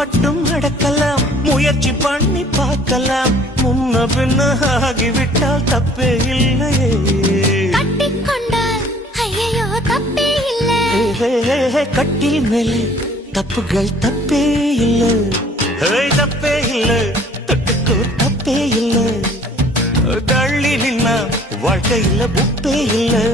மட்டும் அடக்கலாம், முயற்சி பண்ணி பார்க்கலாம். முன்ன பின்ன ஆகிவிட்டால் தப்பே இல்லையே. கட்டிக்கொண்டால் ஐயோ தப்பே இல்லை. கட்டில் மேலே தப்புகள் தப்பே இல்லை. தப்பே இல்லை, தொட்டுக்கோ தப்பே இல்லை. தள்ளி நின்னா வாழ்க்கையில் புப்பே இல்லை.